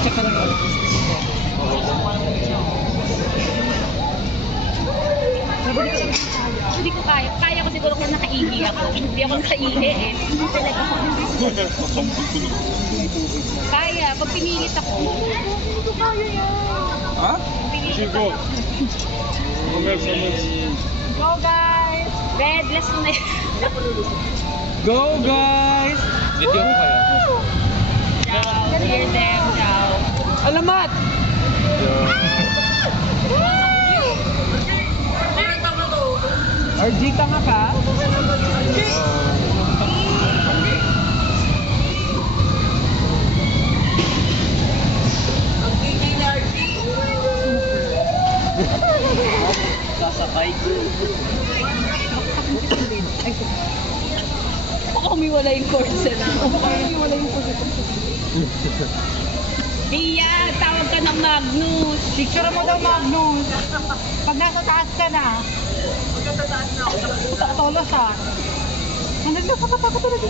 check ka lang. Hindi ko kaya. Kaya ko siguro kung nakaihi ako. Hindi ako nakaihi eh. Hindi talaga ako. Kaya, pag pinilit ako. Hindi ko kaya yan. Ha? Pinilit ako. Go guys! Red, last mo na yun. Go guys! Video ko kayo. Ciao. Hear them. Ciao. Alamat! RG, tanga ka? Sasakay. Baka humiwala yung cord sa Iya, tawag ka ng Magnus. Picture mo daw, Magnus. Pag nasa taas ka na. Pag nasa taas na ako. Tolos ha. Hanggang nasa katakot talaga.